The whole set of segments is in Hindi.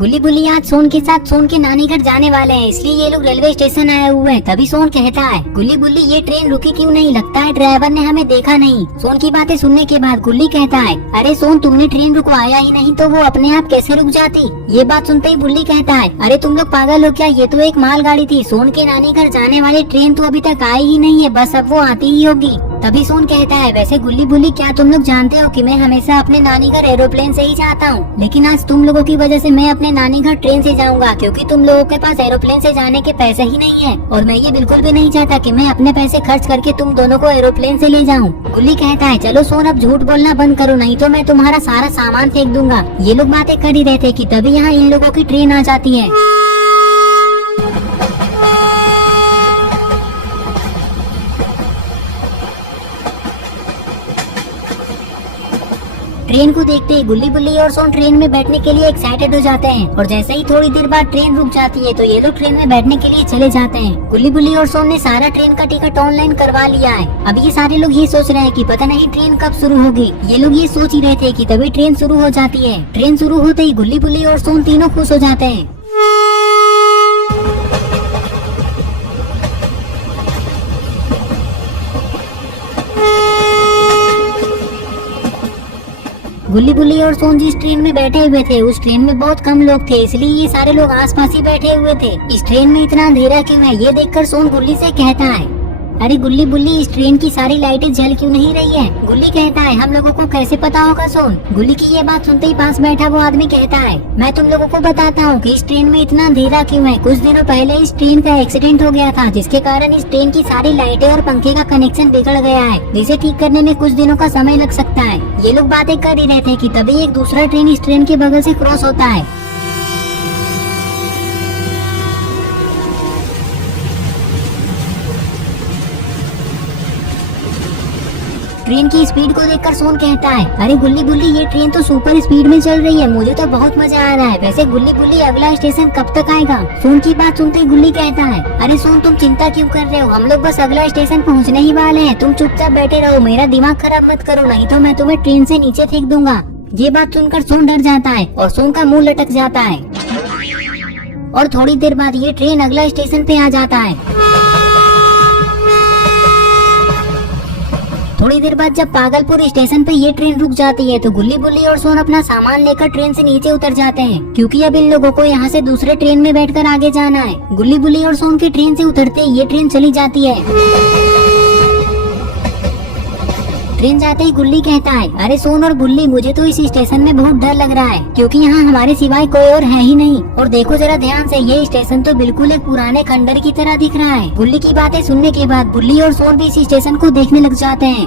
गुल्ली बुल्ली आज सोन के साथ सोन के नानी घर जाने वाले हैं, इसलिए ये लोग रेलवे स्टेशन आए हुए हैं। तभी सोन कहता है, गुल्ली बुल्ली ये ट्रेन रुकी क्यों नहीं? लगता है ड्राइवर ने हमें देखा नहीं। सोन की बातें सुनने के बाद गुल्ली कहता है, अरे सोन तुमने ट्रेन रुकवाया ही नहीं तो वो अपने आप कैसे रुक जाती? ये बात सुनते ही बुल्ली कहता है, अरे तुम लोग पागल हो क्या? ये तो एक मालगाड़ी थी। सोन के नानी घर जाने वाली ट्रेन तो अभी तक आई ही नहीं है, बस अब वो आती ही होगी। तभी सोन कहता है, वैसे गुल्ली बुल्ली क्या तुम लोग जानते हो कि मैं हमेशा अपने नानी घर एरोप्लेन से ही जाता हूँ, लेकिन आज तुम लोगों की वजह से मैं अपने नानी घर ट्रेन से जाऊंगा, क्योंकि तुम लोगों के पास एरोप्लेन से जाने के पैसे ही नहीं है। और मैं ये बिल्कुल भी नहीं चाहता कि मैं अपने पैसे खर्च करके तुम दोनों को एरोप्लेन से ले जाऊँ। गुल्ली कहता है, चलो सोन अब झूठ बोलना बंद करो, नहीं तो मैं तुम्हारा सारा सामान फेंक दूंगा। ये लोग बातें कर ही रहे थे कि तभी यहाँ इन लोगों की ट्रेन आ जाती है। ट्रेन को देखते ही गुल्ली बुल्ली और सोन ट्रेन में बैठने के लिए एक्साइटेड हो जाते हैं, और जैसे ही थोड़ी देर बाद ट्रेन रुक जाती है तो ये लोग ट्रेन में बैठने के लिए चले जाते हैं। गुल्ली बुल्ली और सोन ने सारा ट्रेन का टिकट ऑनलाइन करवा लिया है। अब ये सारे लोग ये सोच रहे हैं कि पता नहीं ट्रेन कब शुरू होगी। ये लोग ये सोच ही रहे थे कि तभी ट्रेन शुरू हो जाती है। ट्रेन शुरू होते ही गुल्ली बुल्ली और सोन तीनों खुश हो जाते हैं। गुल्ली बुल्ली और सोन जिस ट्रेन में बैठे हुए थे उस ट्रेन में बहुत कम लोग थे, इसलिए ये सारे लोग आसपास ही बैठे हुए थे। इस ट्रेन में इतना अंधेरा क्यों है? ये देखकर सोन गुल्ली से कहता है, अरे गुल्ली बुल्ली इस ट्रेन की सारी लाइटें जल क्यों नहीं रही है? गुल्ली कहता है, हम लोगों को कैसे पता होगा सोन? गुल्ली की ये बात सुनते ही पास बैठा वो आदमी कहता है, मैं तुम लोगों को बताता हूँ कि इस ट्रेन में इतना अंधेरा क्यों है। कुछ दिनों पहले इस ट्रेन का एक्सीडेंट हो गया था, जिसके कारण इस ट्रेन की सारी लाइटें और पंखे का कनेक्शन बिगड़ गया है, जिसे ठीक करने में कुछ दिनों का समय लग सकता है। ये लोग बातें कर ही रहे थे कि तभी एक दूसरा ट्रेन इस ट्रेन के बगल से क्रॉस होता है। ट्रेन की स्पीड को देखकर सोन कहता है, अरे गुल्ली बुल्ली ये ट्रेन तो सुपर स्पीड में चल रही है, मुझे तो बहुत मजा आ रहा है। वैसे गुल्ली बुल्ली अगला स्टेशन कब तक आएगा? सोन की बात सुनते ही गुल्ली कहता है, अरे सोन तुम चिंता क्यों कर रहे हो? हम लोग बस अगला स्टेशन पहुंचने ही वाले हैं, तुम चुपचाप बैठे रहो, मेरा दिमाग खराब मत करो, नहीं तो मैं तुम्हें ट्रेन से नीचे फेंक दूंगा। ये बात सुनकर सोन डर जाता है और सोन का मुंह लटक जाता है। और थोड़ी देर बाद ये ट्रेन अगला स्टेशन पे आ जाता है। थोड़ी देर बाद जब पागलपुर स्टेशन पे ये ट्रेन रुक जाती है तो गुल्ली बुल्ली और सोन अपना सामान लेकर ट्रेन से नीचे उतर जाते हैं, क्योंकि अब इन लोगों को यहाँ से दूसरे ट्रेन में बैठकर आगे जाना है। गुल्ली बुल्ली और सोन की ट्रेन से उतरते ही ये ट्रेन चली जाती है। ट्रेन जाते ही गुल्ली कहता है, अरे सोन और बुल्ली मुझे तो इस स्टेशन में बहुत डर लग रहा है, क्योंकि यहाँ हमारे सिवाय कोई और है ही नहीं। और देखो जरा ध्यान से, ये स्टेशन तो बिल्कुल एक पुराने खंडर की तरह दिख रहा है। गुल्ली की बातें सुनने के बाद बुल्ली और सोन भी इस स्टेशन को देखने लग जाते हैं।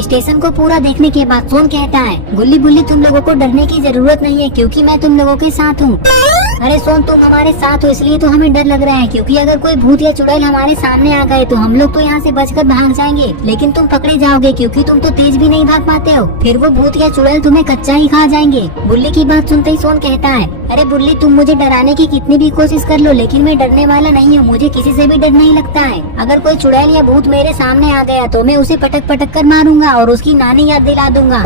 स्टेशन को पूरा देखने के बाद सोन कहता है, गुल्ली बुल्ली तुम लोगों को डरने की जरूरत नहीं है, क्योंकि मैं तुम लोगों के साथ हूँ। अरे सोन तुम हमारे साथ हो इसलिए तो हमें डर लग रहा है, क्योंकि अगर कोई भूत या चुड़ैल हमारे सामने आ गए तो हम लोग तो यहाँ से बचकर भाग जाएंगे, लेकिन तुम पकड़े जाओगे क्योंकि तुम तो तेज भी नहीं भाग पाते हो। फिर वो भूत या चुड़ैल तुम्हें कच्चा ही खा जाएंगे। बुल्ली की बात सुनते ही सोन कहता है, अरे बुल्ली तुम मुझे डराने की कितनी भी कोशिश कर लो, लेकिन मैं डरने वाला नहीं हूँ, मुझे किसी से भी डर नहीं लगता है। अगर कोई चुड़ैल या भूत मेरे सामने आ गया तो मैं उसे पटक पटक कर मारूंगा और उसकी नानी याद दिला दूंगा।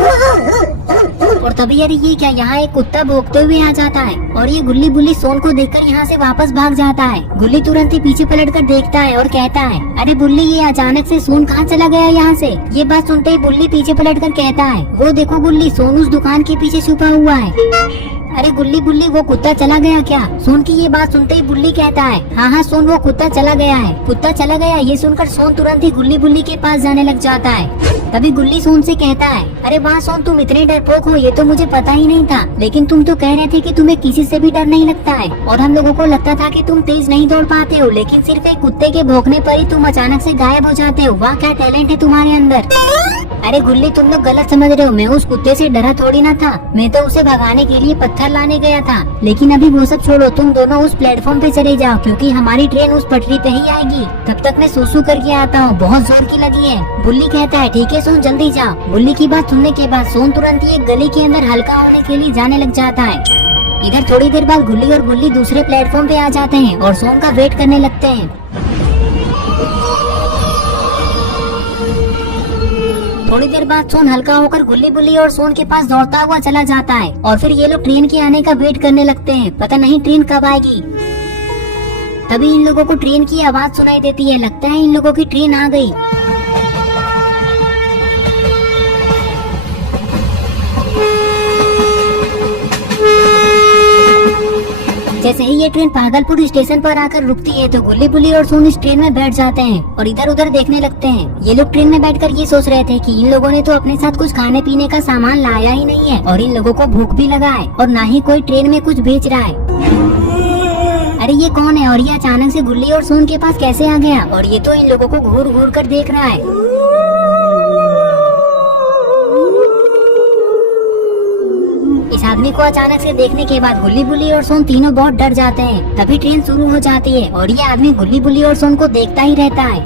और तभी अरे ये क्या, यहाँ एक कुत्ता भौंकते हुए आ जाता है और ये गुल्ली बुल्ली सोन को देखकर यहाँ से वापस भाग जाता है। गुल्ली तुरंत ही पीछे पलटकर देखता है और कहता है, अरे बुल्ली ये अचानक से सोन कहाँ चला गया यहाँ से? ये बात सुनते ही बुल्ली पीछे पलटकर कहता है, वो देखो गुल्ली सोन उस दुकान के पीछे छुपा हुआ है। अरे गुल्ली बुल्ली वो कुत्ता चला गया क्या? सोन की ये बात सुनते ही बुल्ली कहता है, हाँ हाँ सोन वो कुत्ता चला गया है। कुत्ता चला गया? ये सुनकर सोन तुरंत ही गुल्ली बुल्ली के पास जाने लग जाता है। तभी गुल्ली सोन से कहता है, अरे वाह सोन तुम इतने डरपोक हो, ये तो मुझे पता ही नहीं था, लेकिन तुम तो कह रहे थे कि तुम्हें किसी से भी डर नहीं लगता है, और हम लोगों को लगता था कि तुम तेज नहीं दौड़ पाते हो, लेकिन सिर्फ एक कुत्ते के भौंकने पर ही तुम अचानक से गायब हो जाते हो। वाह क्या टैलेंट है तुम्हारे अंदर। अरे गुल्ली तुम लोग गलत समझ रहे हो, मैं उस कुत्ते से डरा थोड़ी ना था, मैं तो उसे भगाने के लिए पत्थर लाने गया था। लेकिन अभी वो सब छोड़ो, तुम दोनों उस प्लेटफॉर्म पे चले जाओ, क्योंकि हमारी ट्रेन उस पटरी पे ही आएगी। तब तक मैं सुसु करके आता हूँ, बहुत जोर की लगी है। बुल्ली कहता है, ठीक है सोन जल्दी जाओ। बुल्ली की बात सुनने के बाद सोन तुरंत ही एक गली के अंदर हल्का होने के लिए जाने लग जाता है। इधर थोड़ी देर बाद गुल्ली और बुल्ली दूसरे प्लेटफॉर्म पे आ जाते हैं और सोन का वेट करने लगते हैं। थोड़ी देर बाद सोन हल्का होकर गुल्ली बुल्ली और सोन के पास दौड़ता हुआ चला जाता है और फिर ये लोग ट्रेन के आने का वेट करने लगते हैं। पता नहीं ट्रेन कब आएगी। तभी इन लोगों को ट्रेन की आवाज सुनाई देती है। लगता है इन लोगों की ट्रेन आ गई। जैसे ही ये ट्रेन पागलपुर स्टेशन पर आकर रुकती है तो गुल्ली बुल्ली और सोन इस ट्रेन में बैठ जाते हैं और इधर उधर देखने लगते हैं। ये लोग ट्रेन में बैठकर ये सोच रहे थे कि इन लोगों ने तो अपने साथ कुछ खाने पीने का सामान लाया ही नहीं है और इन लोगों को भूख भी लगा है और ना ही कोई ट्रेन में कुछ बेच रहा है। अरे ये कौन है और ये अचानक से गुल्ली और सोन के पास कैसे आ गया? और ये तो इन लोगों को घूर घूर कर देख रहा है। इस आदमी को अचानक से देखने के बाद गुल्ली बुल्ली और सोन तीनों बहुत डर जाते हैं। तभी ट्रेन शुरू हो जाती है और ये आदमी गुल्ली बुल्ली और सोन को देखता ही रहता है।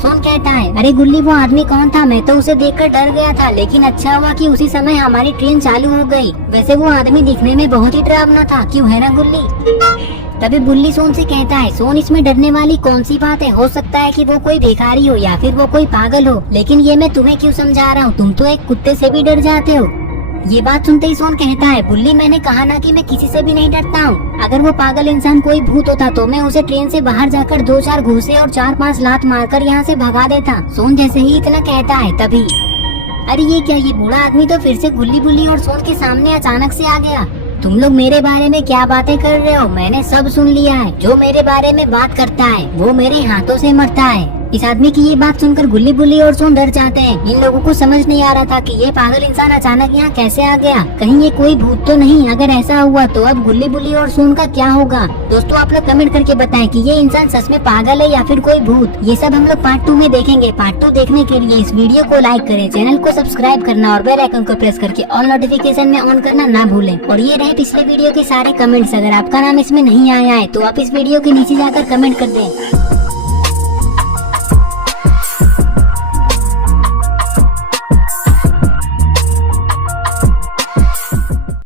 सोन कहता है, अरे गुल्ली वो आदमी कौन था? मैं तो उसे देखकर डर गया था, लेकिन अच्छा हुआ कि उसी समय हमारी ट्रेन चालू हो गई। वैसे वो आदमी दिखने में बहुत ही डरावना था, क्यों है ना गुल्ली? तभी बुल्ली सोन से कहता है, सोन इसमें डरने वाली कौन सी बात है? हो सकता है कि वो कोई भिखारी हो या फिर वो कोई पागल हो, लेकिन ये मैं तुम्हें क्यों समझा रहा हूँ? तुम तो एक कुत्ते से भी डर जाते हो। ये बात सुनते ही सोन कहता है, बुल्ली मैंने कहा ना कि मैं किसी से भी नहीं डरता हूँ। अगर वो पागल इंसान कोई भूत होता तो मैं उसे ट्रेन से बाहर जाकर 2-4 घूंसे और 4-5 लात मारकर यहाँ से भगा देता। सोन जैसे ही इतना कहता है तभी अरे ये क्या, ये बूढ़ा आदमी तो फिर से गुल्ली बुल्ली और सोन के सामने अचानक से आ गया। तुम लोग मेरे बारे में क्या बातें कर रहे हो? मैंने सब सुन लिया है। जो मेरे बारे में बात करता है वो मेरे हाथों से मरता है। इस आदमी की ये बात सुनकर गुल्ली बुल्ली और सोन डर जाते हैं। इन लोगों को समझ नहीं आ रहा था कि ये पागल इंसान अचानक यहाँ कैसे आ गया। कहीं ये कोई भूत तो नहीं? अगर ऐसा हुआ तो अब गुल्ली बुल्ली और सोन का क्या होगा? दोस्तों आप लोग कमेंट करके बताएं कि ये इंसान सच में पागल है या फिर कोई भूत। ये सब हम लोग पार्ट 2 में देखेंगे। पार्ट 2 देखने के लिए इस वीडियो को लाइक करें, चैनल को सब्सक्राइब करना और बेल आइकन को प्रेस करके ऑल नोटिफिकेशन में ऑन करना ना भूलें। और ये रहे पिछले वीडियो के सारे कमेंट्स। अगर आपका नाम इसमें नहीं आया है तो आप इस वीडियो के नीचे जाकर कमेंट कर दें।